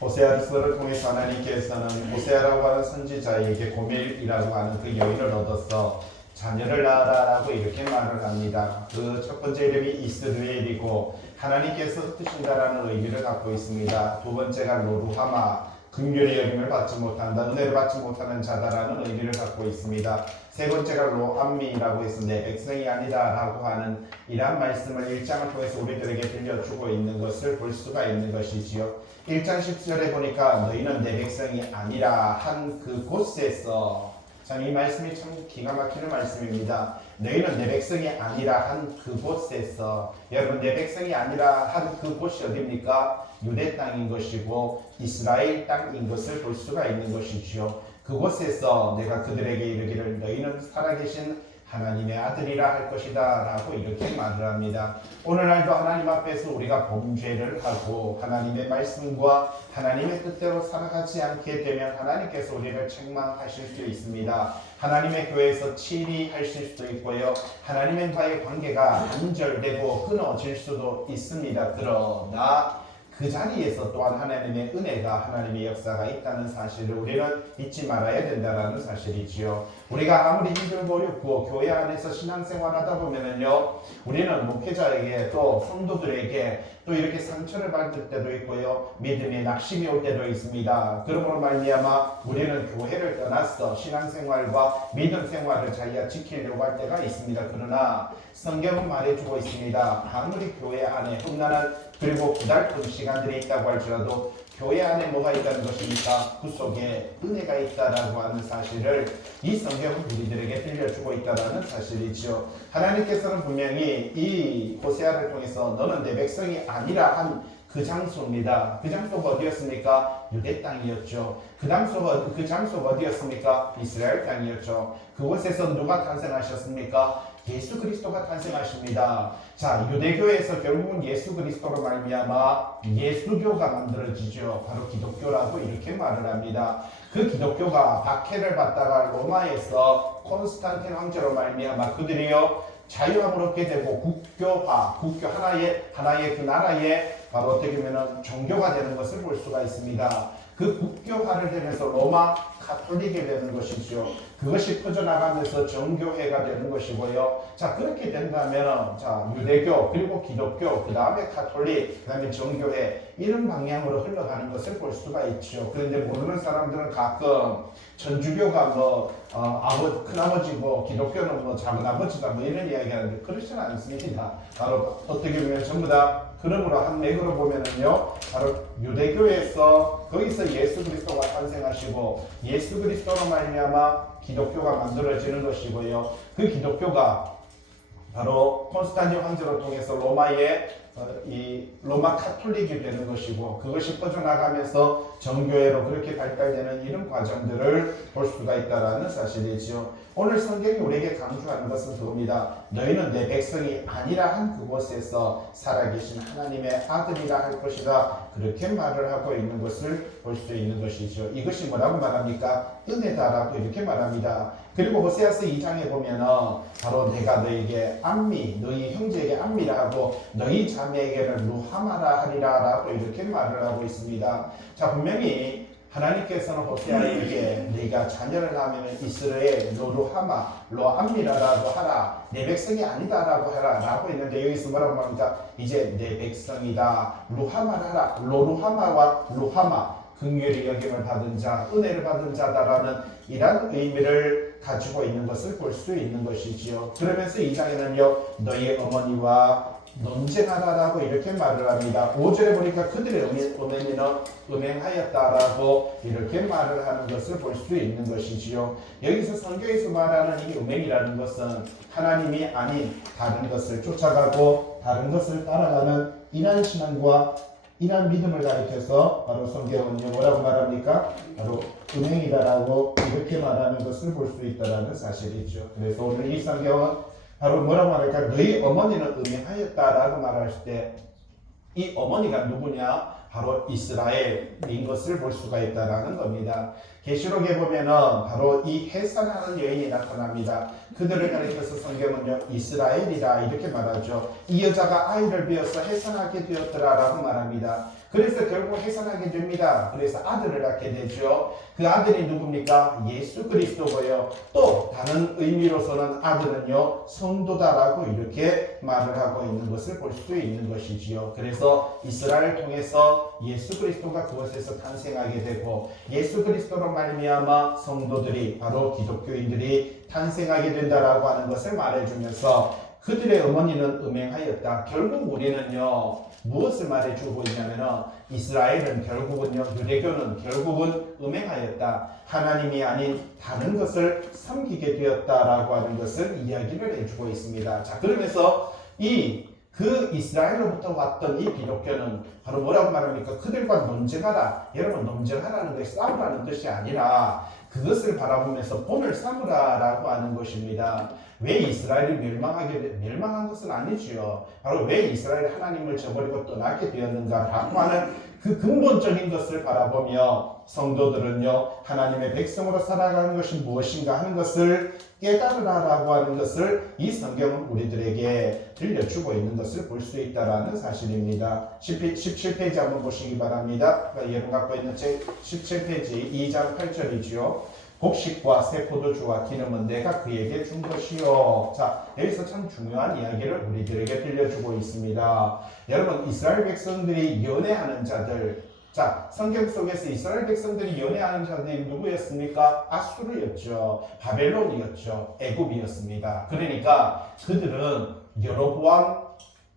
호세아서를 통해서 하나님께서는 호세아라고 하는 선지자에게 고멜이라고 하는 그 여인을 얻어서 자녀를 낳아라라고 이렇게 말을 합니다. 그 첫 번째 이름이 이스라엘이고 하나님께서 뜻인다라는 의미를 갖고 있습니다. 두 번째가 로루하마, 긍휼의 여김을 받지 못한다, 은혜를 받지 못하는 자다라는 의미를 갖고 있습니다. 세 번째가 로암미라고 해서 내 백성이 아니다라고 하는 이러한 말씀을 1장을 통해서 우리들에게 들려주고 있는 것을 볼 수가 있는 것이지요. 1장 10절에 보니까 너희는 내 백성이 아니라 한 그곳에서, 참 이 말씀이 참 기가 막히는 말씀입니다. 너희는 내 백성이 아니라 한 그곳에서, 여러분 내 백성이 아니라 한 그곳이 어디입니까? 유대 땅인 것이고 이스라엘 땅인 것을 볼 수가 있는 것이지요. 그곳에서 내가 그들에게 이르기를 너희는 살아계신 하나님의 아들이라 할 것이다 라고 이렇게 말을 합니다. 오늘날도 하나님 앞에서 우리가 범죄를 하고 하나님의 말씀과 하나님의 뜻대로 살아가지 않게 되면 하나님께서 우리를 책망하실 수 있습니다. 하나님의 교회에서 치리하실 수도 있고요, 하나님과의 관계가 단절되고 끊어질 수도 있습니다. 그러나 그 자리에서 또한 하나님의 은혜가, 하나님의 역사가 있다는 사실을 우리는 잊지 말아야 된다는 사실이지요. 우리가 아무리 힘들고 어렵고 교회 안에서 신앙생활하다 보면은요, 우리는 목회자에게 또 성도들에게 또 이렇게 상처를 받을 때도 있고요, 믿음의 낙심이 올 때도 있습니다. 그러므로 말미암아 우리는 교회를 떠나서 신앙생활과 믿음생활을 자기가 지키려고 할 때가 있습니다. 그러나 성경은 말해주고 있습니다. 아무리 교회 안에 험난한 그리고 고달픈 시간들이 있다고 할지라도 교회 안에 뭐가 있다는 것입니까? 그 속에 은혜가 있다라고 하는 사실을 이 성경은 우리들에게 들려주고 있다는 사실이죠. 하나님께서는 분명히 이 호세아를 통해서 너는 내 백성이 아니라 한 그 장소입니다. 그 장소가 어디였습니까? 유대 땅이었죠. 그 장소가 어디였습니까? 이스라엘 땅이었죠. 그곳에서 누가 탄생하셨습니까? 예수 그리스도가 탄생하십니다. 자, 유대교에서 결국은 예수 그리스도로 말미암아 예수교가 만들어지죠. 바로 기독교라고 이렇게 말을 합니다. 그 기독교가 박해를 받다가 로마에서 콘스탄틴 황제로 말미암아 그들이요 자유함을 얻게 되고 국교화, 국교 하나의 그 나라의 바로 어떻게 보면 종교가 되는 것을 볼 수가 있습니다. 그 국교화를 되면서 로마 카톨릭이 되는 것이죠. 그것이 퍼져나가면서 정교회가 되는 것이고요. 자, 그렇게 된다면 자, 유대교 그리고 기독교 그 다음에 카톨릭 그 다음에 정교회 이런 방향으로 흘러가는 것을 볼 수가 있죠. 그런데 모르는 사람들은 가끔 천주교가 큰아버지고 기독교는 작은아버지다 이런 이야기 하는데 그렇지는 않습니다. 바로 어떻게 보면 전부 다 그러므로 한 맥으로 보면은요, 바로 유대교에서 거기서 예수 그리스도가 탄생하시고 예수 그리스도로 말미암아 기독교가 만들어지는 것이고요. 그 기독교가 바로 콘스탄틴 황제로 통해서 이 로마 카톨릭이 되는 것이고 그것이 퍼져나가면서 정교회로 그렇게 발달되는 이런 과정들을 볼 수가 있다는 사실이지요. 오늘 성경이 우리에게 강조하는 것은 그겁니다. 너희는 내 백성이 아니라 한 그곳에서 살아계신 하나님의 아들이라 할 것이다. 그렇게 말을 하고 있는 것을 볼 수 있는 것이죠. 이것이 뭐라고 말합니까? 은혜다라고 이렇게 말합니다. 그리고 호세아서 2장에 보면은 바로 내가 너에게 암미, 너희 형제에게 암미라 하고 너희 자매에게는 루하마라 하리라 라고 이렇게 말을 하고 있습니다. 자, 분명히 하나님께서는 호세아에게 네가 자녀를 낳으면 이스라엘 로암미라라고 하라, 내 백성이 아니다라고 하라 라고 했는데 여기서 뭐라고 합니까? 이제 내 백성이다, 루하마라, 로루하마와 루하마, 긍휼의 여김을 받은 자, 은혜를 받은 자다라는 이런 의미를 가지고 있는 것을 볼 수 있는 것이지요. 그러면서 2장에는요 너희 어머니와 논쟁하라라고 이렇게 말을 합니다. 5절에 보니까 그들의 어머니는 음행하였다라고 이렇게 말을 하는 것을 볼 수 있는 것이지요. 여기서 성경에서 말하는 이 음행이라는 것은 하나님이 아닌 다른 것을 쫓아가고 다른 것을 따라가는 이런 신앙과 이러한 믿음을 가리켜서 바로 성경은 뭐라고 말합니까? 바로 음행이다라고 이렇게 말하는 것을 볼 수 있다는 사실이죠. 그래서 오늘 이 성경은 바로 뭐라고 말할까? 너희 어머니는 음행하였다라고 말할 때 이 어머니가 누구냐? 바로 이스라엘인 것을 볼 수가 있다라는 겁니다. 계시록에 보면은 바로 이 해산하는 여인이 나타납니다. 그들을 가리켜서 성경은요 이스라엘이라 이렇게 말하죠. 이 여자가 아이를 비어서 해산하게 되었더라라고 말합니다. 그래서 결국 해산하게 됩니다. 그래서 아들을 낳게 되죠. 그 아들이 누굽니까? 예수 그리스도고요. 또 다른 의미로서는 아들은요 성도다라고 이렇게 말을 하고 있는 것을 볼 수 있는 것이지요. 그래서 이스라엘을 통해서 예수 그리스도가 그곳에서 탄생하게 되고 예수 그리스도로 말미암아 성도들이 바로 기독교인들이 탄생하게 된다라고 하는 것을 말해주면서 그들의 어머니는 음행하였다. 결국 우리는요 무엇을 말해주고 있냐면은 이스라엘은 결국은요 유대교는 결국은 음행하였다. 하나님이 아닌 다른 것을 섬기게 되었다라고 하는 것을 이야기를 해주고 있습니다. 자 그러면서 그 이스라엘로부터 왔던 이 기독교는 바로 뭐라고 말합니까? 그들과 논쟁하라. 여러분 논쟁하라는 것이 싸우라는 뜻이 아니라 그것을 바라보면서 본을 삼으라라고 하는 것입니다. 왜 이스라엘이 멸망한 것은 아니지요. 바로 왜 이스라엘이 하나님을 저버리고 떠나게 되었는가라고 하는 그 근본적인 것을 바라보며 성도들은요 하나님의 백성으로 살아가는 것이 무엇인가 하는 것을 깨달으라라고 하는 것을 이 성경은 우리들에게 들려주고 있는 것을 볼 수 있다라는 사실입니다. 17페이지 한번 보시기 바랍니다. 여러분 갖고 있는 책 17페이지 2장 8절이지요. 곡식과 새 포도주와 기름은 내가 그에게 준 것이요. 자, 여기서 참 중요한 이야기를 우리들에게 들려주고 있습니다. 여러분, 이스라엘 백성들이 연애하는 자들, 자, 성경 속에서 이스라엘 백성들이 연애하는 자들이 누구였습니까? 아수르였죠. 바벨론이었죠. 애굽이었습니다. 그러니까 그들은 여로보암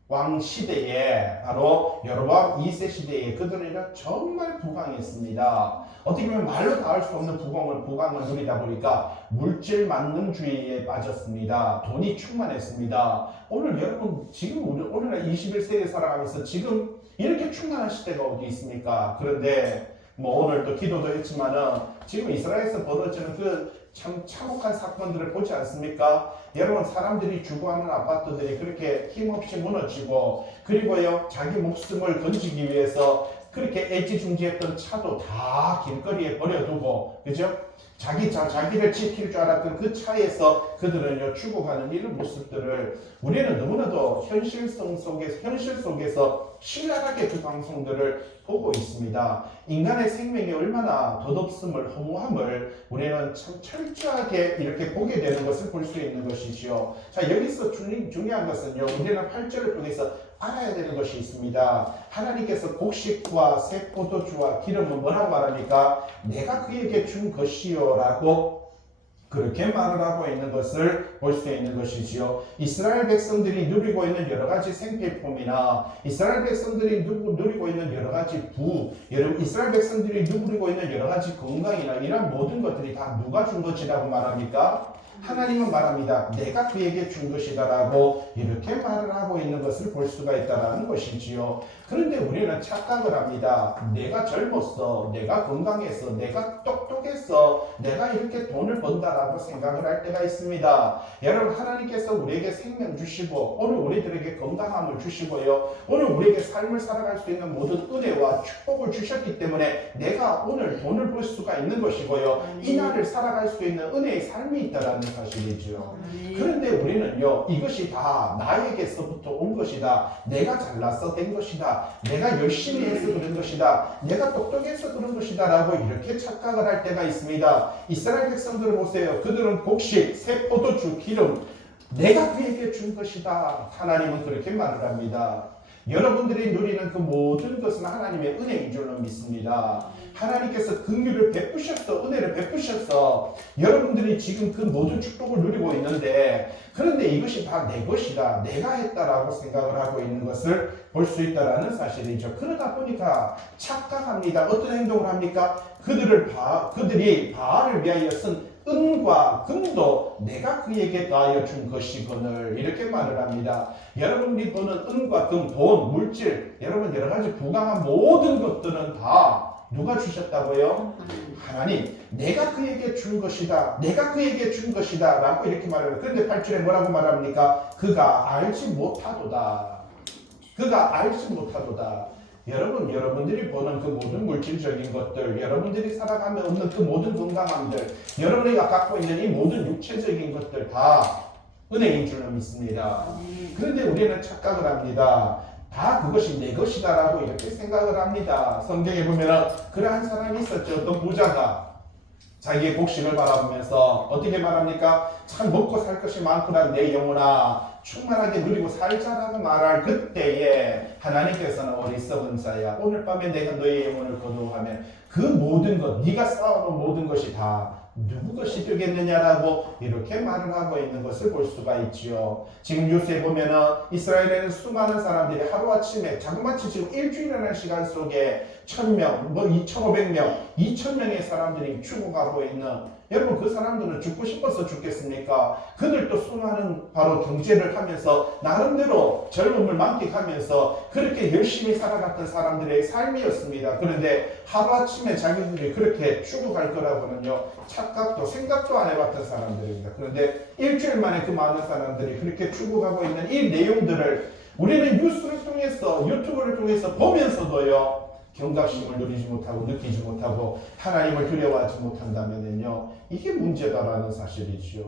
왕 시대에 바로 여로보암 2세 시대에 그들은 정말 부강했습니다. 어떻게 보면 말로 다 할 수 없는 부강을 누리다 보니까 물질 만능주의에 빠졌습니다. 돈이 충만했습니다. 오늘 여러분 지금 오늘날 21세기에 살아가면서 지금 이렇게 충만한 시대가 어디 있습니까? 그런데 뭐 오늘도 기도도 했지만은 지금 이스라엘에서 벌어지는 그 참 참혹한 사건들을 보지 않습니까? 여러분 사람들이 주거하는 아파트들이 그렇게 힘없이 무너지고 그리고요 자기 목숨을 건지기 위해서 그렇게 애지중지했던 차도 다 길거리에 버려두고 그죠? 자기를 지킬 줄 알았던 그 차에서 그들은요 죽어가는 이런 모습들을 우리는 너무나도 현실 속에서 신랄하게 그 방송들을 보고 있습니다. 인간의 생명이 얼마나 덧없음을 허무함을 우리는 참 철저하게 이렇게 보게 되는 것을 볼 수 있는 것이지요. 자 여기서 중요한 것은요 우리는 8절을 통해서 알아야 되는 것이 있습니다. 하나님께서 곡식과 새 포도주와 기름은 뭐라고 말합니까? 내가 그에게 준 것이요 라고 그렇게 말을 하고 있는 것을 볼 수 있는 것이지요. 이스라엘 백성들이 누리고 있는 여러 가지 생필품이나 이스라엘 백성들이 누리고 있는 여러 가지 이스라엘 백성들이 누리고 있는 여러 가지 건강이나 이런 모든 것들이 다 누가 준 것이라고 말합니까? 하나님은 말합니다. 내가 그에게 준 것이다라고 이렇게 말을 하고 있는 것을 볼 수가 있다는 것이지요. 그런데 우리는 착각을 합니다. 내가 젊었어, 내가 건강했어, 내가 똑똑했어, 내가 이렇게 돈을 번다라고 생각을 할 때가 있습니다. 여러분 하나님께서 우리에게 생명 주시고 오늘 우리들에게 건강함을 주시고요. 오늘 우리에게 삶을 살아갈 수 있는 모든 은혜와 축복을 주셨기 때문에 내가 오늘 돈을 벌 수가 있는 것이고요. 이 날을 살아갈 수 있는 은혜의 삶이 있다라는 사실이죠. 그런데 우리는요 이것이 다 나에게서부터 온 것이다. 내가 잘나서 된 것이다. 내가 열심히 해서 그런 것이다. 내가 똑똑해서 그런 것이다 라고 이렇게 착각을 할 때가 있습니다. 이스라엘 백성들을 보세요. 그들은 곡식, 새 포도주, 기름 내가 그에게 준 것이다. 하나님은 그렇게 말을 합니다. 여러분들이 누리는 그 모든 것은 하나님의 은혜인 줄로 믿습니다. 하나님께서 긍휼을 베푸셨어, 은혜를 베푸셨어. 여러분들이 지금 그 모든 축복을 누리고 있는데 그런데 이것이 다 내 것이다, 내가 했다라고 생각을 하고 있는 것을 볼 수 있다라는 사실이죠. 그러다 보니까 착각합니다. 어떤 행동을 합니까? 그들이 바알을 위하여 쓴 은과 금도 내가 그에게 더하여 준 것이거늘 이렇게 말을 합니다. 여러분이 보는 은과 금, 돈, 물질 여러분 여러 가지 부강한 모든 것들은 다 누가 주셨다고요? 하나님. 내가 그에게 준 것이다. 내가 그에게 준 것이다 라고 이렇게 말해요. 그런데 8절에 뭐라고 말합니까? 그가 알지 못하도다. 그가 알지 못하도다. 여러분들이 보는 그 모든 물질적인 것들, 여러분들이 살아가며 얻는 그 모든 건강함들, 여러분이가 갖고 있는 이 모든 육체적인 것들 다 은혜인 줄로 믿습니다. 그런데 우리는 착각을 합니다. 다 그것이 내 것이다라고 이렇게 생각을 합니다. 성경에 보면은 그러한 사람이 있었죠. 어떤 부자가 자기의 복식을 바라보면서 어떻게 말합니까? 참 먹고 살 것이 많구나 내 영혼아, 충만하게 누리고 살자라고 말할 그때에 하나님께서는 어리석은 자야, 오늘 밤에 내가 너의 영혼을 거두어가면 그 모든 것, 네가 쌓아놓은 모든 것이 다 누구 것이 되겠느냐라고 이렇게 말을 하고 있는 것을 볼 수가 있지요. 지금 뉴스에 보면은 이스라엘에는 수많은 사람들이 하루아침에 자그마치 지금 일주일이라는 시간 속에 1000명, 2500명, 2000명의 사람들이 죽어가고 있는, 여러분 그 사람들은 죽고 싶어서 죽겠습니까? 그들도 수많은 바로 경제를 하면서 나름대로 젊음을 만끽하면서 그렇게 열심히 살아갔던 사람들의 삶이었습니다. 그런데 하루아침에 자기들이 그렇게 죽어갈 거라고는요, 착각도 생각도 안 해봤던 사람들입니다. 그런데 일주일 만에 그 많은 사람들이 그렇게 죽어가고 있는 이 내용들을 우리는 뉴스를 통해서, 유튜브를 통해서 보면서도요, 경각심을 누리지 못하고 느끼지 못하고 하나님을 두려워하지 못한다면요, 이게 문제다라는 사실이지요.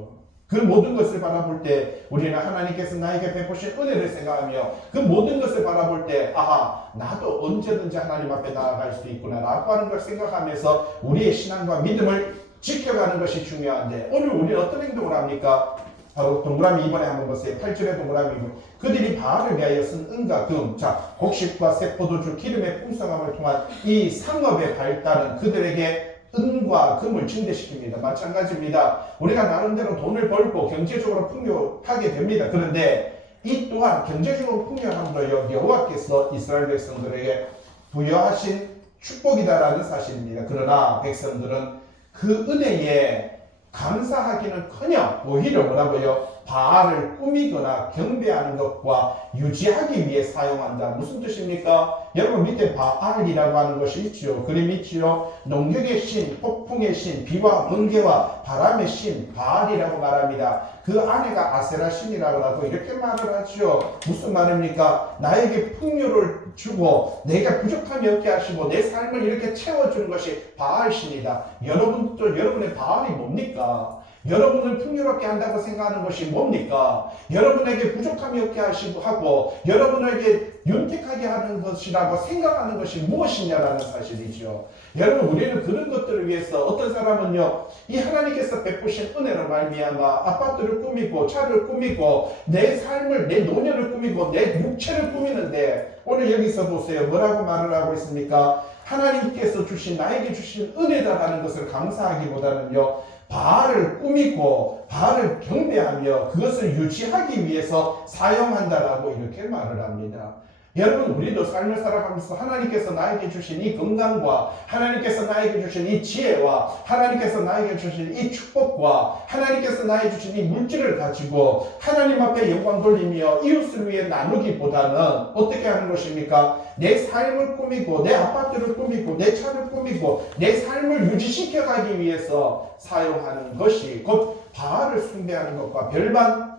그 모든 것을 바라볼 때 우리는 하나님께서 나에게 베푸신 은혜를 생각하며 그 모든 것을 바라볼 때 아하, 나도 언제든지 하나님 앞에 나아갈 수 있구나 라고 하는 걸 생각하면서 우리의 신앙과 믿음을 지켜가는 것이 중요한데, 오늘 우리는 어떤 행동을 합니까? 바로 동그라미 2번에 한번 보세요. 8절의 동그라미 2번. 그들이 바알을 위하여 쓴 은과 금, 자, 곡식과 새 포도주, 기름의 풍성함을 통한 이 상업의 발달은 그들에게 은과 금을 증대시킵니다. 마찬가지입니다. 우리가 나름대로 돈을 벌고 경제적으로 풍요하게 됩니다. 그런데 이 또한 경제적으로 풍요함도 여호와께서 이스라엘 백성들에게 부여하신 축복이다라는 사실입니다. 그러나 백성들은 그 은혜에 감사하기는커녕 오히려 뭐라고요? 바알을 꾸미거나 경배하는 것과 유지하기 위해 사용한다. 무슨 뜻입니까? 여러분 밑에 바알이라고 하는 것이 있지요. 그림이 있지요. 농경의 신, 폭풍의 신, 비와 번개와 바람의 신, 바알이라고 말합니다. 그 아내가 아세라 신이라고 하고 이렇게 말을 하죠. 무슨 말입니까? 나에게 풍요를 주고 내가 부족함이 없게 하시고 내 삶을 이렇게 채워주는 것이 바알 신이다. 여러분도 여러분의 바알이 뭡니까? 여러분을 풍요롭게 한다고 생각하는 것이 뭡니까? 여러분에게 부족함이 없게 하시고 하고 여러분에게 윤택하게 하는 것이라고 생각하는 것이 무엇이냐라는 사실이죠. 여러분, 우리는 그런 것들을 위해서 어떤 사람은요, 이 하나님께서 베푸신 은혜로 말미암아 아파트를 꾸미고 차를 꾸미고 내 삶을, 내 노년을 꾸미고 내 육체를 꾸미는데, 오늘 여기서 보세요. 뭐라고 말을 하고 있습니까? 하나님께서 주신, 나에게 주신 은혜다라는 것을 감사하기보다는요, 바알을 꾸미고 바알을 경배하며 그것을 유지하기 위해서 사용한다라고 이렇게 말을 합니다. 여러분, 우리도 삶을 살아가면서 하나님께서 나에게 주신 이 건강과 하나님께서 나에게 주신 이 지혜와 하나님께서 나에게 주신 이 축복과 하나님께서 나에게 주신 이 물질을 가지고 하나님 앞에 영광 돌리며 이웃을 위해 나누기보다는 어떻게 하는 것입니까? 내 삶을 꾸미고 내 아파트를 꾸미고 내 차를 꾸미고 내 삶을 유지시켜 가기 위해서 사용하는 것이 곧 바알을 숭배하는 것과 별반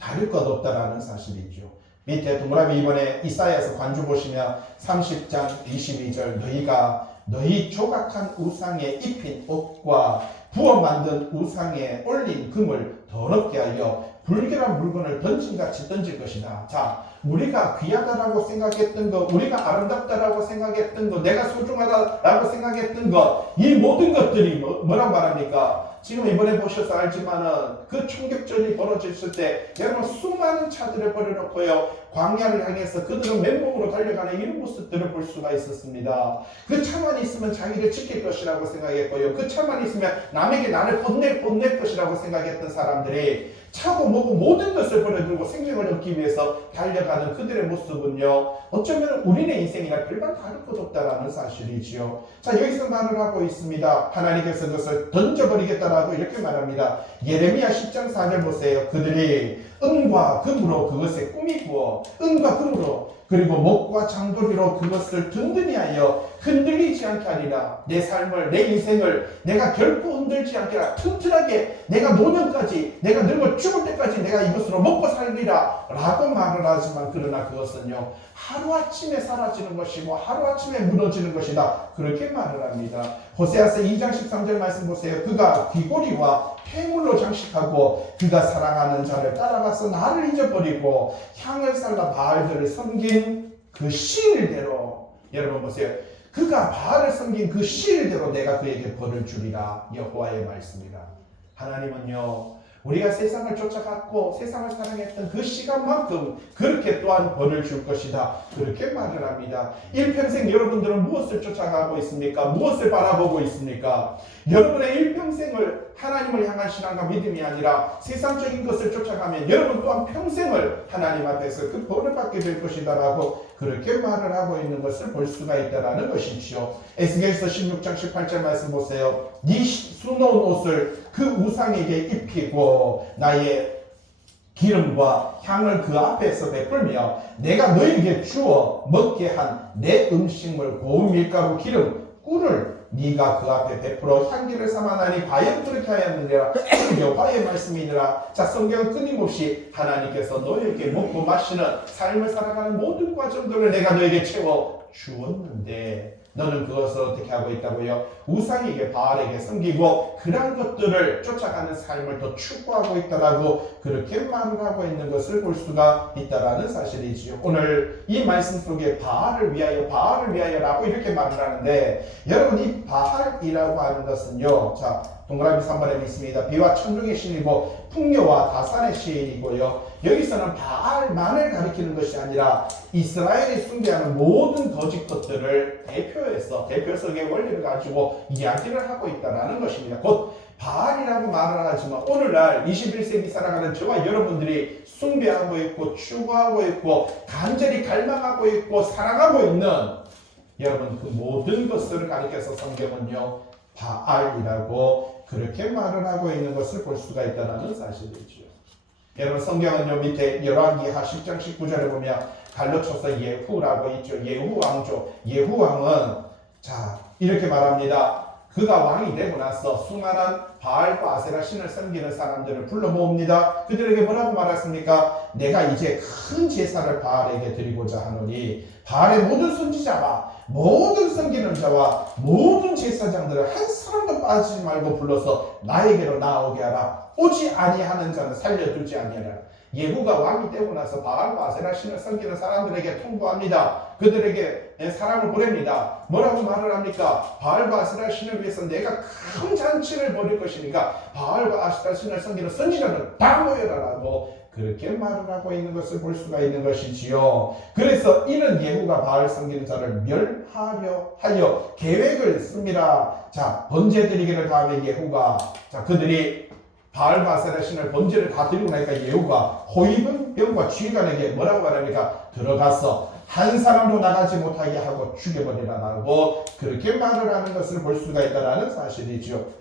다를 것 없다라는 사실이죠. 밑에 동그라미 2번에 이사야서 관주 보시면 30장 22절, 너희가 너희 조각한 우상에 입힌 옷과 부어 만든 우상에 올린 금을 더럽게 하여 불결한 물건을 던짐같이 던질 것이다. 자, 우리가 귀하다라고 생각했던 것, 우리가 아름답다라고 생각했던 것, 내가 소중하다라고 생각했던 것, 이 모든 것들이 뭐라고 말합니까? 지금 이번에 보셔서 알지만은 그 총격전이 벌어졌을 때 여러분 수많은 차들을 버려놓고요, 광야를 향해서 그들은 맨몸으로 달려가는 이런 모습들을 볼 수가 있었습니다. 그 차만 있으면 자기를 지킬 것이라고 생각했고요, 그 차만 있으면 남에게 나를 뽐낼 것이라고 생각했던 사람들이 차고 뭐고 모든 것을 버려두고 생명을 얻기 위해서 달려가는 그들의 모습은요, 어쩌면 우리의 인생이나 별반 다를 것 없다라는 사실이지요. 자, 여기서 말을 하고 있습니다. 하나님께서 그것을 던져버리겠다라고 이렇게 말합니다. 예레미야 10장 4절 보세요. 그들이 은과 금으로 그것에 꾸미고 은과 금으로 그리고 목과 장도리로 그것을 든든히 하여 흔들리지 않게 하리라. 내 삶을, 내 인생을 내가 결코 흔들지 않게 하라. 튼튼하게 내가 노년까지, 내가 늙어 죽을 때까지 내가 이것으로 먹고 살리라 라고 말을 하지만, 그러나 그것은요 하루아침에 사라지는 것이고 하루아침에 무너지는 것이다, 그렇게 말을 합니다. 호세아서 2장 13절 말씀 보세요. 그가 귀고리와 폐물로 장식하고 그가 사랑하는 자를 따라가서 나를 잊어버리고 향을 살라 바알들을 섬긴 그 시일대로, 여러분 보세요. 그가 바알을 섬긴 그 시일대로 내가 그에게 벌을 주리라. 여호와의 말씀이라. 하나님은요 우리가 세상을 쫓아갔고 세상을 사랑했던 그 시간만큼 그렇게 또한 벌을 줄 것이다, 그렇게 말을 합니다. 일평생 여러분들은 무엇을 쫓아가고 있습니까? 무엇을 바라보고 있습니까? 여러분의 일평생을 하나님을 향한 신앙과 믿음이 아니라 세상적인 것을 쫓아가면 여러분 또한 평생을 하나님 앞에서 그 벌을 받게 될 것이다 라고 그렇게 말을 하고 있는 것을 볼 수가 있다는 것이지요. 에스겔서 16장 18절 말씀 보세요. 네 수놓은 옷을 그 우상에게 입히고 나의 기름과 향을 그 앞에서 베풀며 내가 너에게 주어 먹게 한 내 음식물 고운 밀가루 기름 꿀을 네가 그 앞에 베풀어 향기를 삼아나니 과연 그렇게 하였느니라. 여호와의 말씀이니라. 자, 성경은 끊임없이 하나님께서 너에게 먹고 마시는 삶을 살아가는 모든 과정들을 내가 너에게 채워 주었는데 너는 그것을 어떻게 하고 있다고요? 우상에게 바알에게 섬기고 그런 것들을 쫓아가는 삶을 더 추구하고 있다라고 그렇게 말을 하고 있는 것을 볼 수가 있다라는 사실이지요. 오늘 이 말씀 속에 바알을 위하여라고 이렇게 말을 하는데, 여러분 이 바알이라고 하는 것은요, 자 동그라미 3번에 있습니다. 비와 천둥의 신이고 풍요와 다산의 시인이고요. 여기서는 바알만을 가리키는 것이 아니라 이스라엘이 숭배하는 모든 거짓 것들을 대표성의 원리를 가지고 이야기를 하고 있다는 것입니다. 곧 바알이라고 말을 하지만 오늘날 21세기 살아가는 저와 여러분들이 숭배하고 있고 추구하고 있고 간절히 갈망하고 있고 사랑하고 있는 여러분 그 모든 것을 가리켜서 성경은요 바알이라고 그렇게 말을 하고 있는 것을 볼 수가 있다는 사실이죠. 여러분 성경은요 밑에 열왕기하 10장 19절에 보면 갈라쳐서 예후라고 있죠. 예후 왕조. 예후 왕은 자 이렇게 말합니다. 그가 왕이 되고 나서 수많은 바알과 아세라 신을 섬기는 사람들을 불러 모읍니다. 그들에게 뭐라고 말했습니까? 내가 이제 큰 제사를 바알에게 드리고자 하노니 바알의 모든 선지자와 모든 섬기는 자와 모든 제사장들을 한 사람도 빠지지 말고 불러서 나에게로 나오게 하라. 오지 아니하는 자는 살려두지 아니하라. 예후가 왕이 되고 나서 바알과 아세라 신을 섬기는 사람들에게 통보합니다. 그들에게 사람을 보냅니다. 뭐라고 말을 합니까? 바알과 아세라 신을 위해서 내가 큰 잔치를 벌일 것이니까 바알과 아세라 신을 섬기는 선지자들 다 모여라라고 그렇게 말을 하고 있는 것을 볼 수가 있는 것이지요. 그래서 이는 예후가 바알 섬기는 자를 멸하려 하여 계획을 씁니다. 자, 번제 드리기를 다음에 예후가 자 그들이 바알과 아세라 신을 번제를 다 드리고 나니까 예후가 호입은 병과 지휘관에게 뭐라고 말합니까? 들어가서 한 사람도 나가지 못하게 하고 죽여버리라고 그렇게 말을 하는 것을 볼 수가 있다는 사실이죠.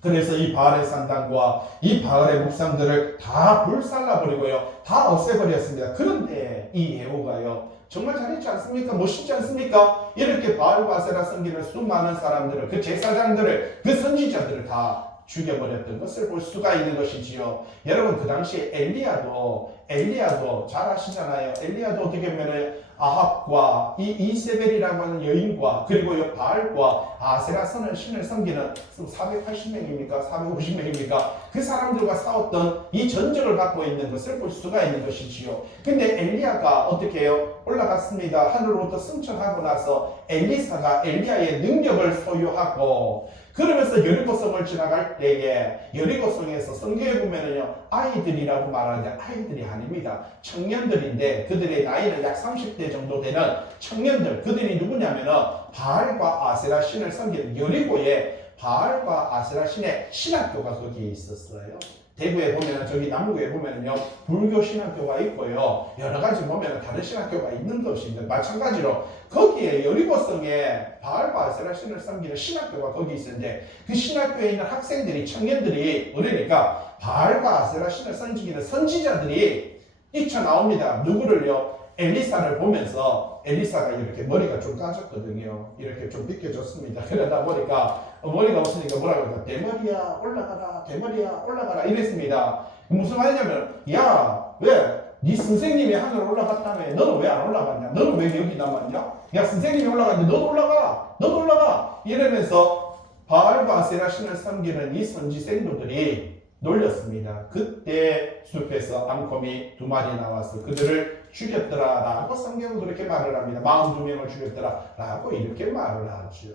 그래서 이 바알의 산당과 이 바알의 묵상들을 다 불살라버리고요, 다 없애버렸습니다. 그런데 이 예후가요 정말 잘했지 않습니까? 멋있지 않습니까? 이렇게 바알과 아세라 섬기는 수많은 사람들을, 그 제사장들을, 그 선지자들을 다 죽여버렸던 것을 볼 수가 있는 것이지요. 여러분 그 당시에 엘리야도 잘 아시잖아요. 엘리야도 어떻게 보면 아합과 이 이세벨이라고 하는 여인과 그리고 바알과 아세라 신을 섬기는 480명입니까? 450명입니까? 그 사람들과 싸웠던 이 전적을 갖고 있는 것을 볼 수가 있는 것이지요. 근데 엘리야가 어떻게 해요? 올라갔습니다. 하늘로부터 승천하고 나서 엘리사가 엘리야의 능력을 소유하고 그러면서 여리고성을 지나갈 때에 여리고성에서 성경에 보면은요 아이들이라고 말하는데 아이들이 아닙니다. 청년들인데 그들의 나이는 약 30대 정도 되는 청년들, 그들이 누구냐면은 바알과 아세라 신을 섬기는 여리고에 바알과 아세라 신의 신학교가 거기에 있었어요. 대구에 보면은 저기 남구에 보면은요 불교 신학교가 있고요 여러 가지 보면은 다른 신학교가 있는 것인데 마찬가지로 거기에 여리고성에 바알과 아세라 신을 섬기는 신학교가 거기 있었는데 그 신학교에 있는 학생들이 청년들이 그러니까 바알과 아세라 신을 섬기는 선지자들이 뛰쳐나옵니다. 누구를요? 엘리사를 보면서 엘리사가 이렇게 머리가 좀 까졌거든요. 이렇게 좀 빗겨졌습니다. 그러다 보니까 머리가 없으니까 뭐라고 할까? 대머리야 올라가라, 대머리야 올라가라 이랬습니다. 무슨 말이냐면, 야, 왜? 네 선생님이 하늘 올라갔다며 너는 왜 안 올라갔냐? 너는 왜 여기 남았냐? 야, 선생님이 올라갔는데 너도 올라가, 너도 올라가 이러면서 바알과 아세라 신을 섬기는 이 선지생도들이 놀렸습니다. 그때 숲에서 암곰이 2마리 나와서 그들을 죽였더라 라고 성경은 그렇게 말을 합니다. 42명을 죽였더라 라고 이렇게 말을 하죠.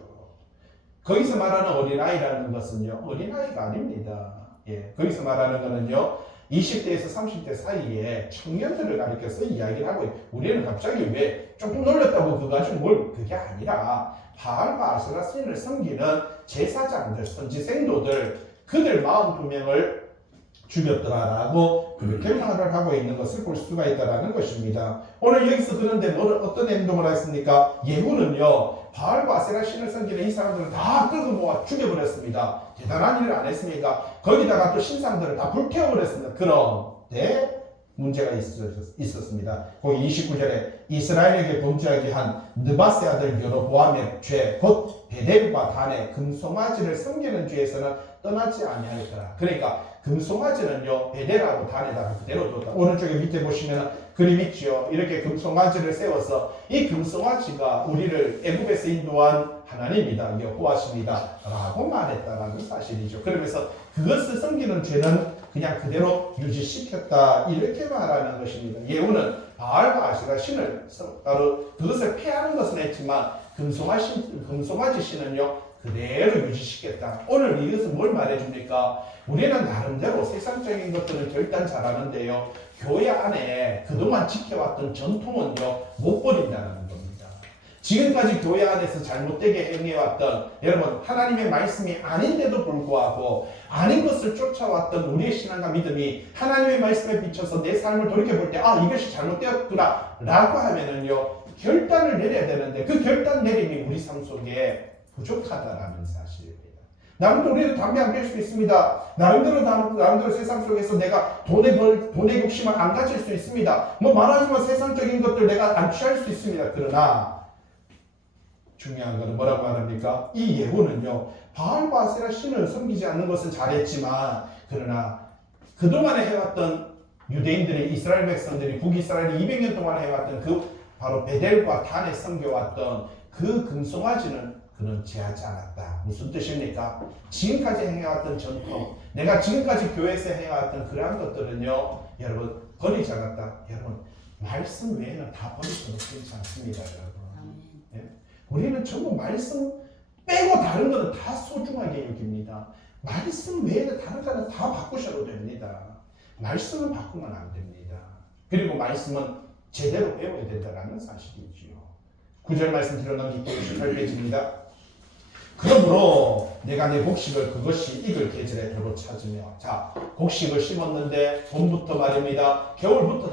거기서 말하는 어린아이라는 것은요, 어린아이가 아닙니다. 예, 거기서 말하는 것은요, 20대에서 30대 사이에 청년들을 가리켜서 이야기를 하고, 우리는 갑자기 왜 조금 놀렸다고 그거 가지고 뭘, 그게 아니라 바알과 아세라 신을 섬기는 제사장들, 선지생도들, 그들 42명을 죽였더라라고 그렇게 말을 하고 있는 것을 볼 수가 있다는 것입니다. 오늘 여기서 그런데 어떤 행동을 했습니까? 예후는요, 바알과 아세라 신을 섬기는 이 사람들을 다 끌고 모아 죽여버렸습니다. 대단한 일을 안 했습니까? 거기다가 또 신상들을 다 불태워버렸습니다. 그런데 문제가 있었습니다. 거기 29절에 이스라엘에게 범죄하게 한 느바세 아들 여로보암의 죄, 곧 베델과 단의 금송아지를 섬기는 죄에서는 떠나지 아니하였더라. 그러니까 금송아지는요, 베델하고 단에다가 그대로 뒀다. 오른쪽에 밑에 보시면 그림 있죠. 이렇게 금송아지를 세워서 이 금송아지가 우리를 애굽에서 인도한 하나님이다, 여호와십니다 라고 말했다라는 사실이죠. 그러면서 그것을 섬기는 죄는 그냥 그대로 유지시켰다, 이렇게 말하는 것입니다. 예후는 바알과 아세라 신을 따로 그것을 폐하는 것은 했지만 금송아지 신은요 그대로 유지시켰다. 오늘 이것은 뭘 말해줍니까? 우리는 나름대로 세상적인 것들을 결단 잘하는데요, 교회 안에 그동안 지켜왔던 전통은요 못 버린다는 겁니다. 지금까지 교회 안에서 잘못되게 행해왔던, 여러분 하나님의 말씀이 아닌데도 불구하고 아닌 것을 쫓아왔던 우리의 신앙과 믿음이 하나님의 말씀에 비춰서 내 삶을 돌이켜볼 때, 아, 이것이 잘못되었구나 라고 하면은요 결단을 내려야 되는데, 그 결단 내림이 우리 삶 속에 부족하다라는 사실입니다. 나름대로 우리도 담배 안 필 수 있습니다. 나름대로 세상 속에서 내가 돈의 욕심을 안 가질 수 있습니다. 뭐 말하지만 세상적인 것들 내가 안 취할 수 있습니다. 그러나 중요한 것은 뭐라고 말합니까? 이 예후는요, 바알과 아세라 신을 섬기지 않는 것은 잘했지만, 그러나 그동안에 해왔던 유대인들이, 이스라엘 백성들이, 북이스라엘이 200년 동안 해왔던 그 바로 베델과 단에 섬겨왔던 그 금송아지는 그는 제하지 않았다. 무슨 뜻입니까? 지금까지 행해왔던 전통, 내가 지금까지 교회에서 행해왔던 그러한 것들은요, 여러분 버리지 않았다. 여러분 말씀 외에는 다 버리셔도 괜찮습니다. 여러분, 예? 우리는 전부 말씀 빼고 다른 것은 다 소중하게 여깁니다. 말씀 외에는 다른 것은 다 바꾸셔도 됩니다. 말씀은 바꾸면 안 됩니다. 그리고 말씀은 제대로 배워야 된다는 사실이지요. 9절 말씀 들어넘기고 18페이지입니다. 그러므로 내가 내 곡식을 그것이 익을 계절에 도로 찾으며, 자, 곡식을 심었는데 봄부터 말입니다. 겨울부터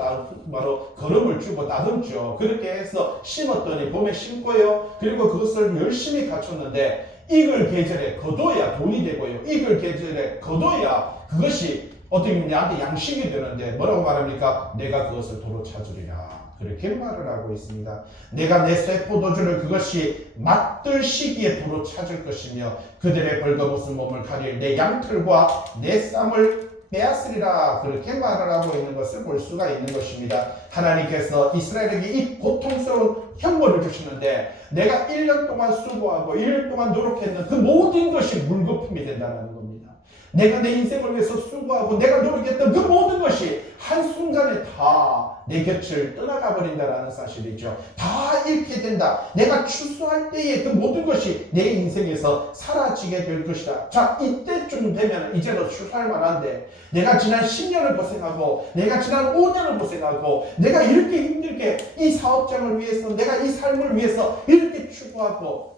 바로 거름을 주고 다듬죠. 그렇게 해서 심었더니 봄에 심고요. 그리고 그것을 열심히 갖췄는데 익을 계절에 거둬야 돈이 되고요. 익을 계절에 거둬야 그것이 어떻게 보면 나한테 양식이 되는데 뭐라고 말합니까? 내가 그것을 도로 찾으리라. 그렇게 말을 하고 있습니다. 내가 내 새 포도주를 그것이 맛들 시기에 도로 찾을 것이며 그들의 벌거벗은 몸을 가릴 내 양털과 내 쌈을 빼앗으리라. 그렇게 말을 하고 있는 것을 볼 수가 있는 것입니다. 하나님께서 이스라엘에게 이 고통스러운 형벌을 주시는데, 내가 1년 동안 수고하고 1년 동안 노력했는 그 모든 것이 물거품이 된다는 겁니다. 내가 내 인생을 위해서 수고하고 내가 노력했던 그 모든 것이 한순간에 다 내 곁을 떠나가 버린다는 사실이죠. 다 잃게 된다. 내가 추수할 때의 그 모든 것이 내 인생에서 사라지게 될 것이다. 자, 이때쯤 되면 이제는 추수할 만한데, 내가 지난 10년을 고생하고 내가 지난 5년을 고생하고 내가 이렇게 힘들게 이 사업장을 위해서, 내가 이 삶을 위해서 이렇게 추구하고,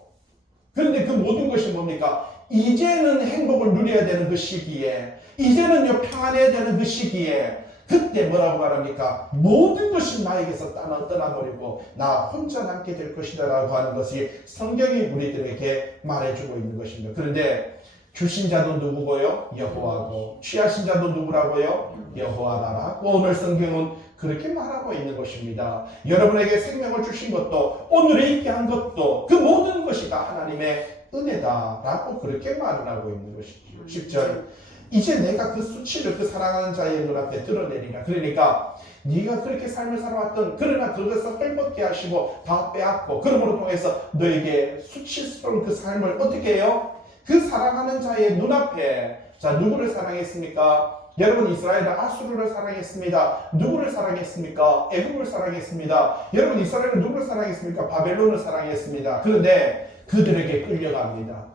그런데 그 모든 것이 뭡니까? 이제는 행복을 누려야 되는 그 시기에, 이제는요 평안해야 되는 그 시기에, 그때 뭐라고 말합니까? 모든 것이 나에게서 떠나버리고 나 혼자 남게 될 것이다 라고 하는 것이 성경이 우리들에게 말해주고 있는 것입니다. 그런데 주신 자도 누구고요? 여호와고. 취하신 자도 누구라고요? 여호와라고 오늘 성경은 그렇게 말하고 있는 것입니다. 여러분에게 생명을 주신 것도 오늘에 있게 한 것도 그 모든 것이 다 하나님의 은혜다라고 그렇게 말을 하고 있는 것이죠. 10절 이제 내가 그 수치를 그 사랑하는 자의 눈앞에 드러내리라. 그러니까 네가 그렇게 삶을 살아왔던 그러나 그것을 헐벗게 하시고 다 빼앗고 그러므로 통해서 너에게 수치스러운 그 삶을 어떻게 해요? 그 사랑하는 자의 눈앞에 자 누구를 사랑했습니까? 여러분 이스라엘은 아수르를 사랑했습니다. 누구를 사랑했습니까? 애굽을 사랑했습니다. 여러분 이스라엘은 누구를 사랑했습니까? 바벨론을 사랑했습니다. 그런데 그들에게 끌려갑니다.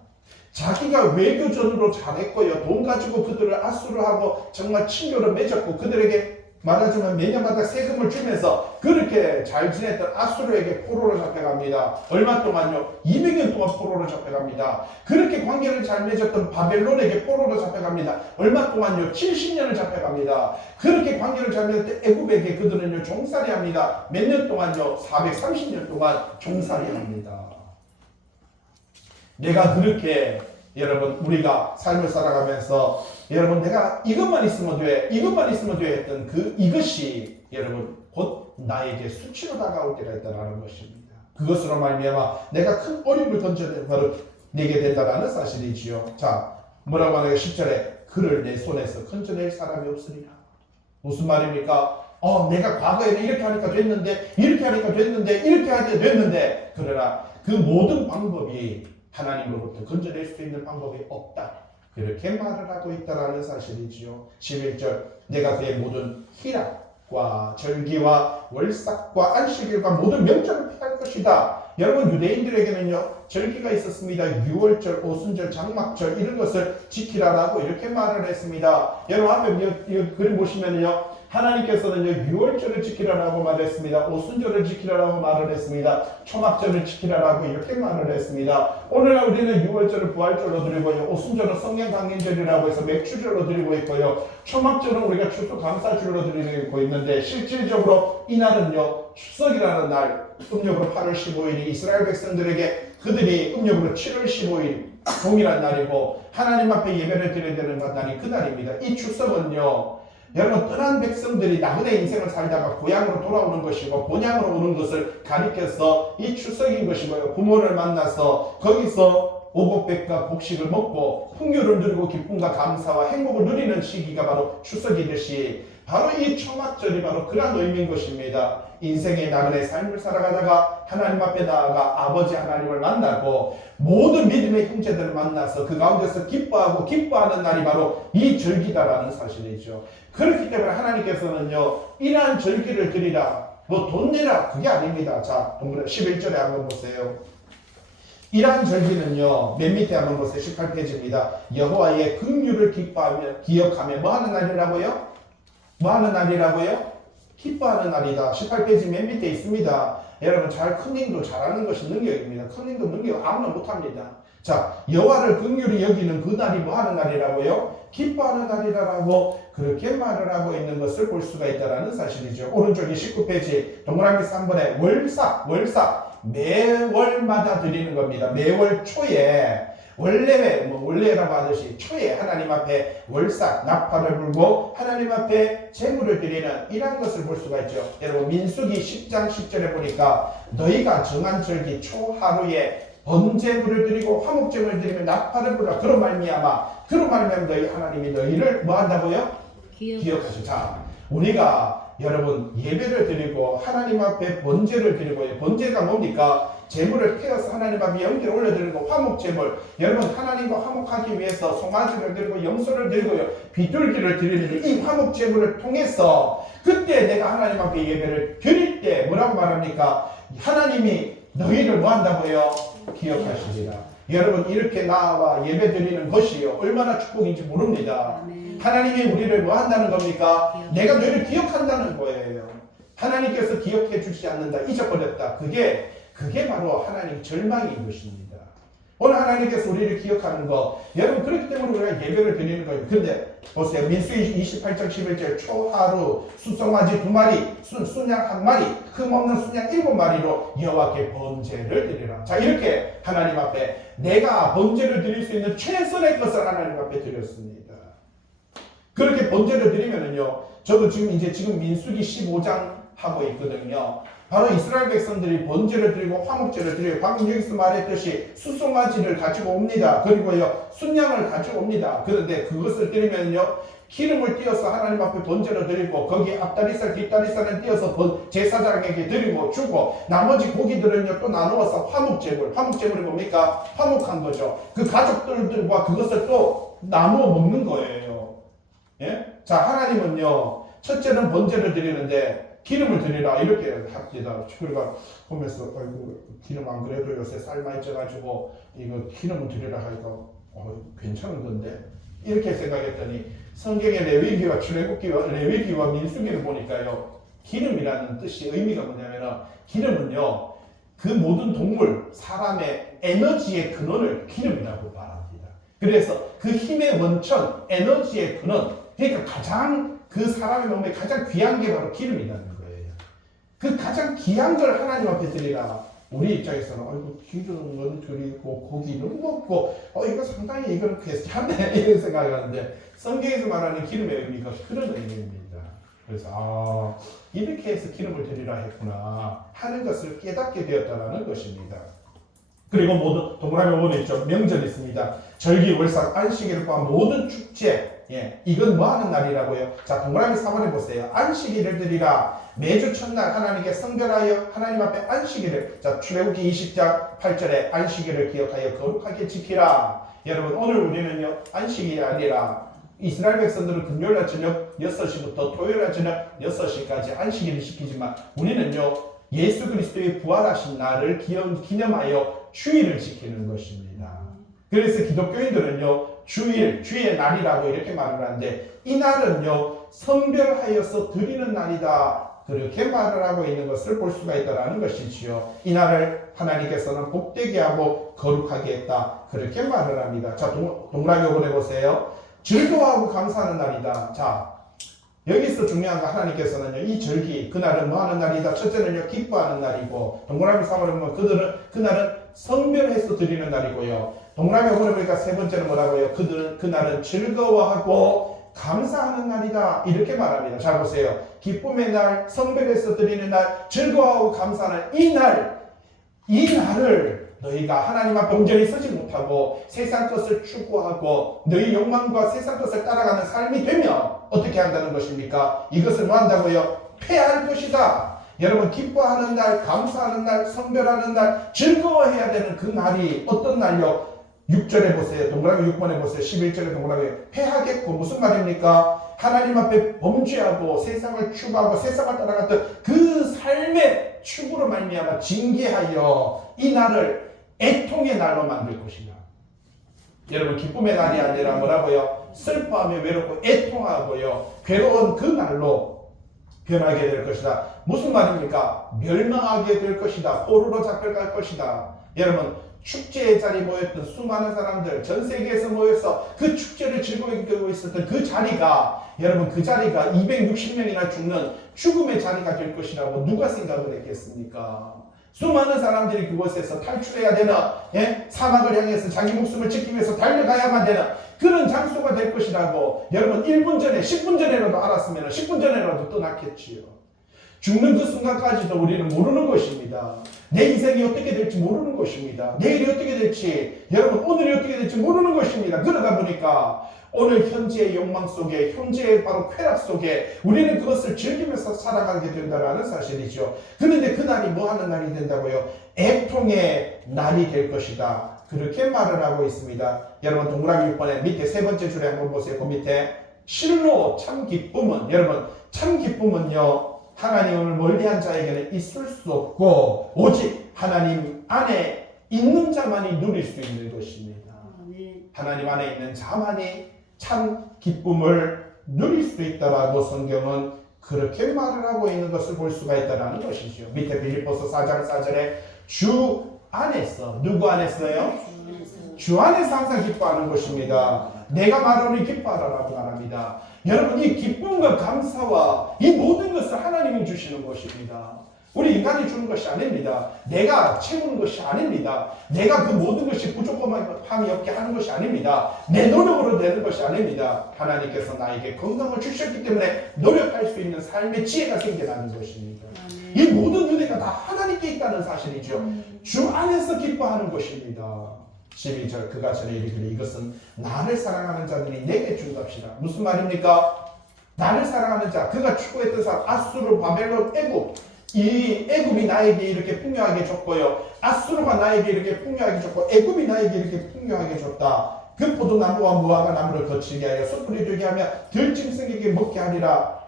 자기가 외교전으로 잘했고요. 돈 가지고 그들을 아수르하고 정말 친교를 맺었고 그들에게 말하자면 매년마다 세금을 주면서 그렇게 잘 지냈던 아수르에게 포로로 잡혀갑니다. 얼마 동안요? 200년 동안 포로로 잡혀갑니다. 그렇게 관계를 잘 맺었던 바벨론에게 포로로 잡혀갑니다. 얼마 동안요? 70년을 잡혀갑니다. 그렇게 관계를 잘 맺었던 애굽에게 그들은요 종살이 합니다. 몇 년 동안요? 430년 동안 종살이 합니다. 내가 그렇게 여러분 우리가 삶을 살아가면서 여러분 내가 이것만 있으면 돼 이것만 있으면 돼 했던 이것이 여러분 곧 나에게 수치로 다가올 때가 있다는 것입니다. 그것으로 말미암아 내가 큰 어려움을 건져내게 된다는 사실이지요. 자 뭐라고 하는가 10절에 그를 내 손에서 건져낼 사람이 없으리라. 무슨 말입니까? 내가 과거에는 이렇게 하니까 됐는데 이렇게 하니까 됐는데 이렇게 하니까 됐는데 그러나 그 모든 방법이 하나님으로부터 건져낼 수 있는 방법이 없다. 그렇게 말을 하고 있다는 사실이지요. 11절 내가 그의 모든 희락과 절기와 월삭과 안식일과 모든 명절을 피할 것이다. 여러분 유대인들에게는요 절기가 있었습니다. 유월절, 오순절, 장막절 이런 것을 지키라라고 이렇게 말을 했습니다. 여러분 앞에 이 그림 보시면요 하나님께서는요 유월절을 지키라라고 말했습니다. 오순절을 지키라라고 말을 했습니다. 초막절을 지키라라고 이렇게 말을 했습니다. 오늘날 우리는 유월절을 부활절로 드리고요. 오순절은 성령강림절이라고 해서 맥주절로 드리고 있고요. 초막절은 우리가 추수감사절로 드리고 있는데 실질적으로 이날은요 추석이라는 날 음력으로 8월 15일이 이스라엘 백성들에게 그들이 음력으로 7월 15일 동일한 날이고 하나님 앞에 예배를 드려야 되는 날이 그 날입니다. 이 추석은요 여러분 떠난 백성들이 나그네 인생을 살다가 고향으로 돌아오는 것이고 본향으로 오는 것을 가리켜서 이 추석인 것이고요. 부모를 만나서 거기서 오곡백과 곡식을 먹고 풍요를 누리고 기쁨과 감사와 행복을 누리는 시기가 바로 추석이듯이 바로 이 초막절이 바로 그런 의미인 것입니다. 인생의 나그네 삶을 살아가다가 하나님 앞에 나아가 아버지 하나님을 만나고 모든 믿음의 형제들을 만나서 그 가운데서 기뻐하고 기뻐하는 날이 바로 이 절기다라는 사실이죠. 그렇기 때문에 하나님께서는요 이러한 절기를 드리라 뭐 돈 내라 그게 아닙니다. 자 11절에 한번 보세요. 이러한 절기는요 맨 밑에 한번 보세요. 18페이지입니다. 여호와의 긍휼을 기억하며 뭐 하는 날이라고요? 뭐 하는 날이라고요? 기뻐하는 날이다. 18페이지 맨 밑에 있습니다. 여러분 잘 컨닝도 잘하는 것이 능력입니다. 컨닝도 능력 아무나 못합니다. 자 여호와를 긍휼히 여기는 그 날이 뭐 하는 날이라고요? 기뻐하는 날이라고 그렇게 말을 하고 있는 것을 볼 수가 있다는 사실이죠. 오른쪽이 19페이지 동그라미 3번에 월삭 매월마다 드리는 겁니다. 매월 초에 원래라고 하듯이 초에 하나님 앞에 월삭 나팔을 불고 하나님 앞에 제물을 드리는 이런 것을 볼 수가 있죠. 여러분 민수기 10장 10절에 보니까 너희가 정한 절기 초하루에 번제물을 드리고 화목제물을 드리면 나팔을 불라 그런 말미암아 너희 하나님이 너희를 뭐 한다고요? 기억하시오. 자 우리가 여러분 예배를 드리고 하나님 앞에 번제를 드리고 번제가 뭡니까? 제물을 태워서 하나님 앞에 연기를 올려드리고 화목제물 여러분 하나님과 화목하기 위해서 송아지를 드리고 염소를 드리고요 비둘기를 드리는 이 화목제물을 통해서 그때 내가 하나님 앞에 예배를 드릴 때 뭐라고 말합니까? 하나님이 너희를 뭐 한다고요? 기억하시리라. 여러분 이렇게 나와 예배 드리는 것이요 얼마나 축복인지 모릅니다. 하나님이 우리를 뭐 한다는 겁니까? 내가 너희를 기억한다는 거예요. 하나님께서 기억해 주지 않는다 잊어버렸다 그게 바로 하나님 절망인 것입니다. 오늘 하나님께서 우리를 기억하는 거, 여러분 그렇기 때문에 우리가 예배를 드리는 거예요. 근데 보세요. 민수기 28장 11절 초하루 수송아지 2마리, 순양 1마리, 흠없는 순양 7마리로 여호와께 번제를 드리라. 자, 이렇게 하나님 앞에 내가 번제를 드릴 수 있는 최선의 것을 하나님 앞에 드렸습니다. 그렇게 번제를 드리면은요, 저도 지금 민수기 15장 하고 있거든요. 바로 이스라엘 백성들이 번제를 드리고 화목제를 드리고 방금 여기서 말했듯이 수송아지를 가지고 옵니다. 그리고요 순양을 가지고 옵니다. 그런데 그것을 드리면요 기름을 띄어서 하나님 앞에 번제를 드리고 거기에 앞다리살 뒷다리살을 띄어서 제사장에게 드리고 주고 나머지 고기들은요 또 나누어서 화목제물이 뭡니까? 화목한 거죠. 그 가족들과 그것을 또 나누어 먹는 거예요. 예? 자, 하나님은요 첫째는 번제를 드리는데 기름을 드리라 이렇게 합니다. 그러니까 보면서 아이고 기름 안 그래도 요새 살 많이 쪄가지고 이거 기름을 드리라 하니까 괜찮은 건데 이렇게 생각했더니 성경의 레위기와 출애굽기와 레위기와 민수기를 보니까요 기름이라는 뜻이 의미가 뭐냐면은 기름은요 그 모든 동물 사람의 에너지의 근원을 기름이라고 말합니다. 그래서 그 힘의 원천 에너지의 근원 그러니까 가장 그 사람의 몸에 가장 귀한 게 바로 기름이라는 거예요. 그 가장 귀한 걸 하나님 앞에 드리라. 우리 입장에서는 아이고 기름은 드리고 고기는 먹고 이거 상당히 이건 괜찮네 이런 생각을 하는데 성경에서 말하는 기름의 의미가 그런 의미입니다. 그래서 이렇게 해서 기름을 드리라 했구나 하는 것을 깨닫게 되었다는 것입니다. 그리고 모든 동그라미 5번에 있죠. 명절이 있습니다. 절기, 월삭, 안식일 포함 모든 축제 이건 뭐 하는 날이라고요? 자, 동그라미 4번에 보세요. 안식일을 드리라. 매주 첫날 하나님께 성별하여 하나님 앞에 안식일을 자 출애굽기 20장 8절에 안식일을 기억하여 거룩하게 지키라. 여러분 오늘 우리는요 안식일이 아니라 이스라엘 백성들은 금요일날 저녁 6시부터 토요일날 저녁 6시까지 안식일을 지키지만 우리는요 예수 그리스도의 부활하신 날을 기념하여 주일을 지키는 것입니다. 그래서 기독교인들은요 주의 날이라고 이렇게 말을 하는데 이 날은요 성별하여서 드리는 날이다 그렇게 말을 하고 있는 것을 볼 수가 있다는 것이지요. 이 날을 하나님께서는 복되게 하고 거룩하게 했다 그렇게 말을 합니다. 자, 동그라미 5번에 보세요. 즐거워하고 감사하는 날이다. 자, 여기서 중요한 거 하나님께서는요 이 절기 그날은 뭐 하는 날이다. 첫째는요 기뻐하는 날이고 동그라미 3번에 보면 그날은 성별해서 드리는 날이고요. 동그라미 5번에 보니까 세 번째는 뭐라고요? 그날은 즐거워하고 감사하는 날이다 이렇게 말합니다. 잘 보세요. 기쁨의 날, 성별해서 드리는 날, 즐거워하고 감사하는 이 날을 너희가 하나님 앞에 온전히 서지 못하고 세상 것을 추구하고 너희 욕망과 세상 것을 따라가는 삶이 되면 어떻게 한다는 것입니까? 이것을 뭐 한다고요? 패할 것이다. 여러분 기뻐하는 날, 감사하는 날, 성별하는 날, 즐거워해야 되는 그 날이 어떤 날요? 6절에 보세요. 동그라미 6번에 보세요. 11절에 동그라미 패하겠고 무슨 말입니까? 하나님 앞에 범죄하고 세상을 추구하고 세상을 따라갔던 그 삶의 추구로 말미암아 징계하여 이 날을 애통의 날로 만들 것이다. 여러분 기쁨의 날이 아니라 뭐라고요? 슬퍼하며 외롭고 애통하고요 괴로운 그 날로 변하게 될 것이다. 무슨 말입니까? 멸망하게 될 것이다. 포로로 잡혀갈 것이다. 여러분 축제의 자리에 모였던 수많은 사람들 전 세계에서 모여서 그 축제를 즐거워하고 있었던 그 자리가 여러분 그 자리가 260명이나 죽는 죽음의 자리가 될 것이라고 누가 생각을 했겠습니까? 수많은 사람들이 그곳에서 탈출해야 되는 사막을 향해서 자기 목숨을 지키기 위해서 달려가야만 되는 그런 장소가 될 것이라고 여러분 1분 전에 10분 전에라도 알았으면 10분 전에라도 떠났겠지요. 죽는 그 순간까지도 우리는 모르는 것입니다. 내 인생이 어떻게 될지 모르는 것입니다. 내일이 어떻게 될지 여러분 오늘이 어떻게 될지 모르는 것입니다. 그러다 보니까 오늘 현재의 욕망 속에 현재의 바로 쾌락 속에 우리는 그것을 즐기면서 살아가게 된다는 사실이죠. 그런데 그날이 뭐 하는 날이 된다고요? 애통의 날이 될 것이다. 그렇게 말을 하고 있습니다. 여러분 동그라미 6번에 밑에 세 번째 줄에 한번 보세요. 그 밑에 실로 참 기쁨은 여러분 참 기쁨은요 하나님을 멀리한 자에게는 있을 수 없고 오직 하나님 안에 있는 자만이 누릴 수 있는 것입니다. 하나님 안에 있는 자만이 참 기쁨을 누릴 수 있다라고 성경은 그렇게 말을 하고 있는 것을 볼 수가 있다는 것이죠. 밑에 빌립보서 4장 4절에 주 안에서. 누구 안에서요? 주 안에서 항상 기뻐하는 것입니다. 내가 말하니 기뻐하라라고 말합니다. 여러분, 이 기쁨과 감사와 이 모든 것을 하나님이 주시는 것입니다. 우리 인간이 주는 것이 아닙니다. 내가 채우는 것이 아닙니다. 내가 그 모든 것이 부족함이 없게 하는 것이 아닙니다. 내 노력으로 되는 것이 아닙니다. 하나님께서 나에게 건강을 주셨기 때문에 노력할 수 있는 삶의 지혜가 생겨나는 것입니다. 이 모든 은혜가 다 하나님께 있다는 사실이죠. 주 안에서 기뻐하는 것입니다. 12절 그가 전에 이르기를 이것은 나를 사랑하는 자들이 내게 준 값이라. 무슨 말입니까? 나를 사랑하는 자, 그가 추구했던 사람, 아수르, 바벨론, 애굽. 이 애굽이 나에게 이렇게 풍요하게 줬고요, 아수르가 나에게 이렇게 풍요하게 줬고 애굽이 나에게 이렇게 풍요하게 줬다. 그 포도나무와 무화과 나무를 거칠게 하여 숯불이 되게 하며 들짐승에게 먹게 하리라.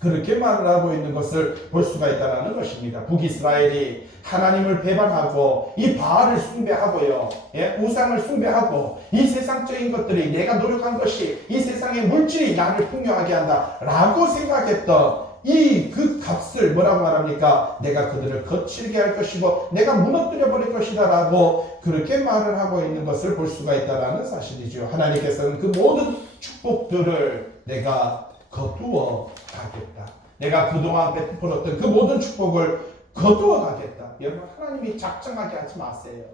그렇게 말을 하고 있는 것을 볼 수가 있다는 것입니다. 북이스라엘이 하나님을 배반하고 이 바알을 숭배하고요, 우상을 숭배하고 이 세상적인 것들이 내가 노력한 것이 이 세상의 물질이 나를 풍요하게 한다 라고 생각했던 그 값을 뭐라고 말합니까? 내가 그들을 거칠게 할 것이고 내가 무너뜨려 버릴 것이다 라고 그렇게 말을 하고 있는 것을 볼 수가 있다는 사실이죠. 하나님께서는 그 모든 축복들을 내가 거두어 가겠다. 내가 그동안 베풀었던 그 모든 축복을 거두어 가겠다. 여러분, 하나님이 작정하게 하지 마세요.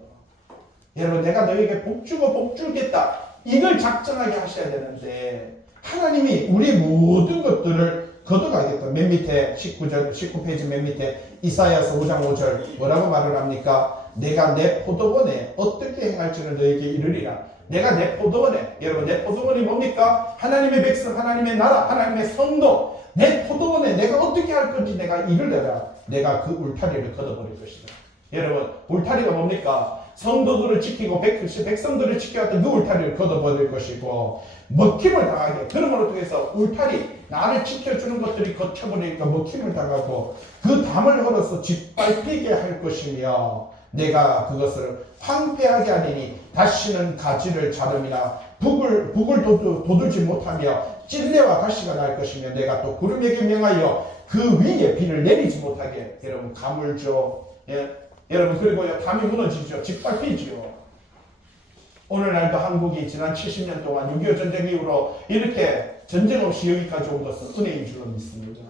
여러분, 내가 너에게 복 주고 복 주겠다, 이걸 작정하게 하셔야 되는데 하나님이 우리 모든 것들을 거둬가겠다. 맨 밑에 19페이지 맨 밑에 이사야서 5장 5절 뭐라고 말을 합니까? 내가 내 포도원에 어떻게 행할지를 너에게 이르리라. 내가 내 포도원에, 여러분, 내 포도원이 뭡니까? 하나님의 백성, 하나님의 나라, 하나님의 성도. 내 포도원에 내가 어떻게 할 건지 내가 이르려라. 내가 그 울타리를 걷어버릴 것이다. 여러분, 울타리가 뭡니까? 성도들을 지키고 백성들을 지켜왔던 그 울타리를 걷어버릴 것이고, 먹힘을 당하게, 그러므로 통해서 울타리, 나를 지켜주는 것들이 거쳐버리니까 먹힘을 당하고 그 담을 헐어서 짓밟히게 할 것이며, 내가 그것을 황폐하게 하리니 다시는 가지를 자름이나 북을 돋울지 못하며 찔레와 가시가 날 것이며, 내가 또 구름에게 명하여 그 위에 비를 내리지 못하게. 여러분, 가물죠. 여러분, 그리고요, 담이 무너지죠. 짓밟히죠. 오늘날도 한국이 지난 70년 동안 6.25 전쟁 이후로 이렇게 전쟁 없이 여기까지 온 것은 은혜인 줄로 믿습니다.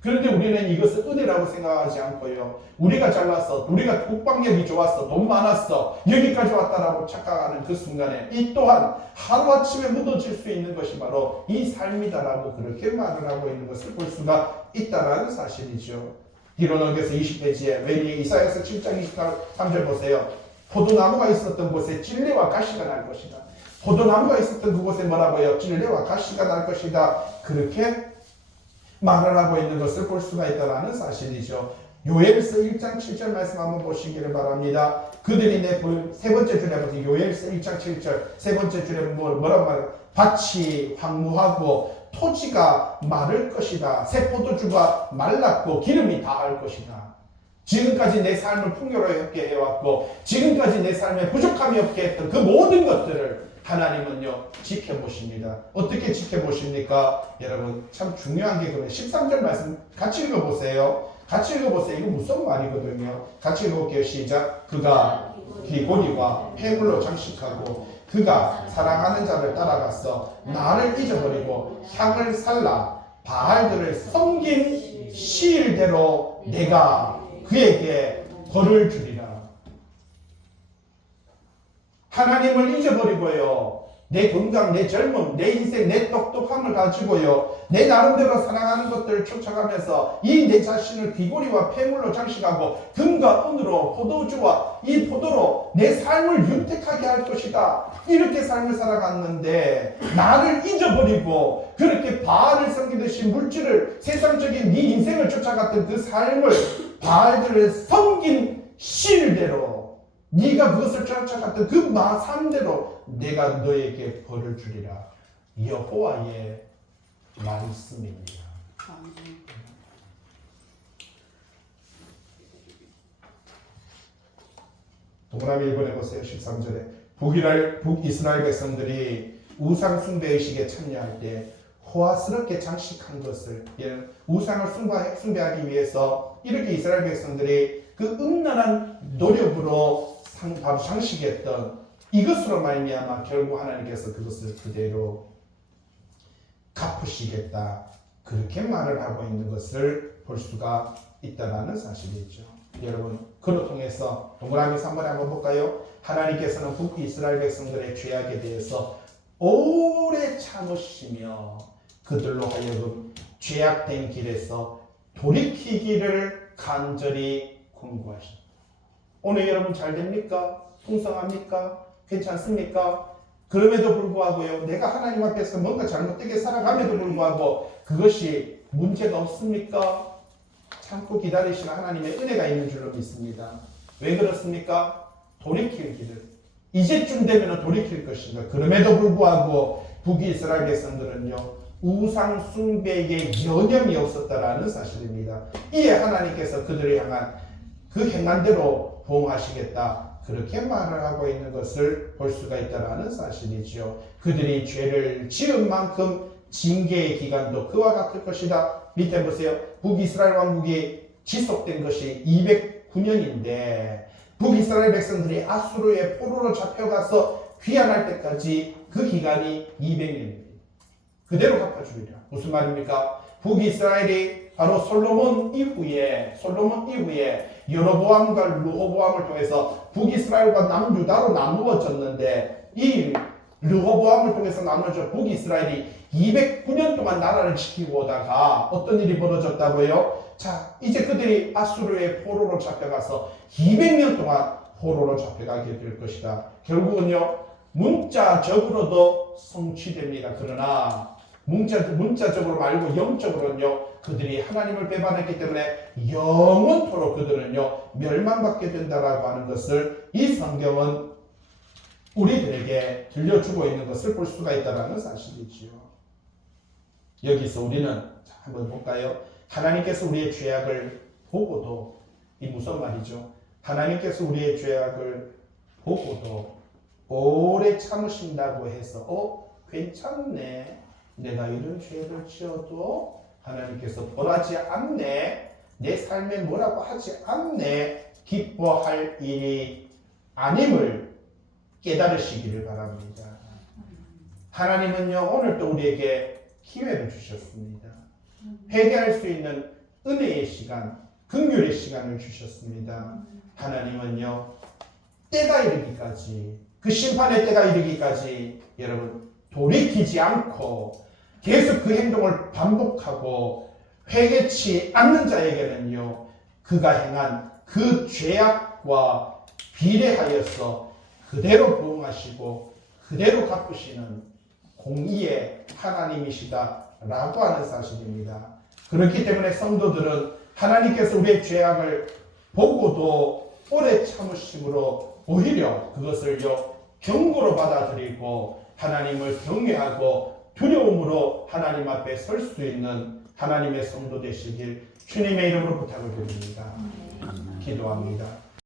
그런데 우리는 이것을 은혜라고 생각하지 않고요, 우리가 잘났어, 우리가 국방력이 좋았어, 돈 많았어, 여기까지 왔다라고 착각하는 그 순간에 이 또한 하루아침에 무너질 수 있는 것이 바로 이 삶이다라고 그렇게 말을 하고 있는 것을 볼 수가 있다는 사실이죠. 디로노기서 20페이지에 왠지 이사야서 7장 23절 보세요. 포도나무가 있었던 곳에 찔레와 가시가 날 것이다. 포도나무가 있었던 그곳에 뭐라고요? 찔레와 가시가 날 것이다. 그렇게 말을 하고 있는 것을 볼 수가 있다는 사실이죠. 요엘서 1장 7절 말씀 한번 보시기를 바랍니다. 그들이 세 번째 줄에 보세요. 요엘서 1장 7절 세 번째 줄에 뭐라고 말해요? 밭이 황무하고 토지가 마를 것이다. 새 포도주가 말랐고 기름이 다할 것이다. 지금까지 내 삶을 풍요롭게 해왔고 지금까지 내 삶에 부족함이 없게 했던 그 모든 것들을 하나님은요 지켜보십니다. 어떻게 지켜보십니까? 여러분, 참 중요한 게 그거예요. 13절 말씀 같이 읽어보세요. 같이 읽어보세요. 이거 무슨 말이거든요. 같이 읽어볼게요. 시작. 그가 비고니와 폐물로 장식하고 그가 사랑하는 자를 따라갔어. 나를 잊어버리고 향을 살라 바알들을 섬긴 시일대로 내가 그에게 벌을 주리라. 하나님을 잊어버리고요, 내 건강, 내 젊음, 내 인생, 내 똑똑함을 가지고요, 내 나름대로 사랑하는 것들을 쫓아가면서 이 내 자신을 귀고리와 폐물로 장식하고 금과 은으로 포도주와 이 포도로 내 삶을 윤택하게 할 것이다. 이렇게 삶을 살아갔는데 나를 잊어버리고 그렇게 바알을 섬기듯이 물질을, 세상적인 네 인생을 쫓아갔던 그 삶을 바알들을 섬긴 실대로 네가 그것을 쫓아갔던 그 삶대로 내가 너에게 벌을 주리라. 여호와의 말씀입니다. 동그라미 1번에 보세요. 13절에 북이스라엘 백성들이 우상 숭배의식에 참여할 때 호화스럽게 장식한 것을, 우상을 숭배하기 위해서 이렇게 이스라엘 백성들이 그 음란한 노력으로 바로 장식했던 이것으로 말미암아 결국 하나님께서 그것을 그대로 갚으시겠다, 그렇게 말을 하고 있는 것을 볼 수가 있다는 사실이죠. 여러분, 그로 통해서 동그라미 3번에 한번 볼까요? 하나님께서는 북이스라엘 백성들의 죄악에 대해서 오래 참으시며 그들로 하여금 죄악된 길에서 돌이키기를 간절히 권고하십니다. 오늘 여러분 잘 됩니까? 풍성합니까? 괜찮습니까? 그럼에도 불구하고요, 내가 하나님 앞에서 뭔가 잘못되게 살아감에도 불구하고 그것이 문제가 없습니까? 참고 기다리시는 하나님의 은혜가 있는 줄로 믿습니다. 왜 그렇습니까? 돌이킬 길을 이제쯤 되면 돌이킬 것인가. 그럼에도 불구하고 북이스라엘 백성들은요, 우상 숭배에 여념이 없었다라는 사실입니다. 이에 하나님께서 그들을 향한 그 행한대로 보응하시겠다, 그렇게 말을 하고 있는 것을 볼 수가 있다라는 사실이죠. 그들이 죄를 지은 만큼 징계의 기간도 그와 같을 것이다. 밑에 보세요. 북이스라엘 왕국이 지속된 것이 209년인데 북이스라엘 백성들이 아수르의 포로로 잡혀가서 귀환할 때까지 그 기간이 200년입니다. 그대로 갚아주리라. 무슨 말입니까? 북이스라엘이 바로 솔로몬 이후에 여로보암과 르호보암을 통해서 북이스라엘과 남유다로 나누어졌는데, 이 르호보암을 통해서 나누어져 북이스라엘이 209년 동안 나라를 지키고 오다가 어떤 일이 벌어졌다고요? 자, 이제 그들이 아수르의 포로로 잡혀가서 200년 동안 포로로 잡혀가게 될 것이다. 결국은요, 문자적으로도 성취됩니다. 그러나 문자적으로 말고 영적으로는요, 그들이 하나님을 배반했기 때문에 영원토록 그들은요 멸망받게 된다라고 하는 것을 이 성경은 우리들에게 들려주고 있는 것을 볼 수가 있다는 사실이지요. 여기서 우리는 한번 볼까요? 하나님께서 우리의 죄악을 보고도, 이 무슨 말이죠? 하나님께서 우리의 죄악을 보고도 오래 참으신다고 해서 괜찮네, 내가 이런 죄를 지어도 하나님께서 벌하지 않네, 내 삶에 뭐라고 하지 않네, 기뻐할 일이 아님을 깨달으시기를 바랍니다. 하나님은요, 오늘도 우리에게 기회를 주셨습니다. 회개할 수 있는 은혜의 시간, 긍휼의 시간을 주셨습니다. 하나님은요, 때가 이르기까지, 그 심판의 때가 이르기까지 여러분 돌이키지 않고 계속 그 행동을 반복하고 회개치 않는 자에게는요, 그가 행한 그 죄악과 비례하여서 그대로 보응하시고 그대로 갚으시는 공의의 하나님이시다라고 하는 사실입니다. 그렇기 때문에 성도들은 하나님께서 우리의 죄악을 보고도 오래 참으심으로 오히려 그것을요 경고로 받아들이고 하나님을 경외하고 두려움으로 하나님 앞에 설 수 있는 하나님의 성도 되시길 주님의 이름으로 부탁을 드립니다. 기도합니다.